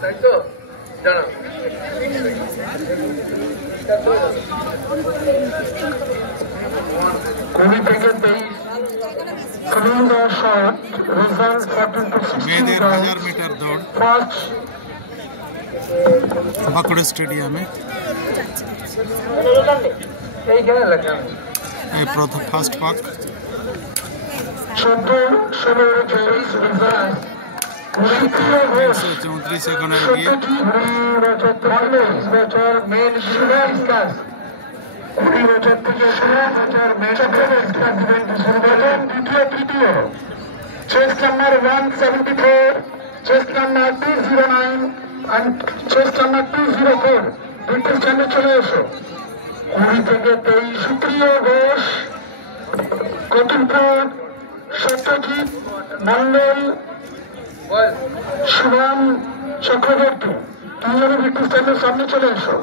তাই তো জানো কুড়ি থেকে 23 মেয়েদের 1000 মিটার দৌড় বাঁকুড়া স্টেডিয়ামে এই প্রথম ফার্স্ট পাক 34 এখানে গিয়ে chest number 174, chest number 209 and chest number 204 দুটো স্ট্যান্ডে চলে এসো 20 থেকে 23 সুপ্রিয় ঘোষ কতুলপুর সত্যজিৎ মন্ডল শুভম চক্রবর্তী তিনজনের একটু স্ট্যান্ডের সামনে চলে এসো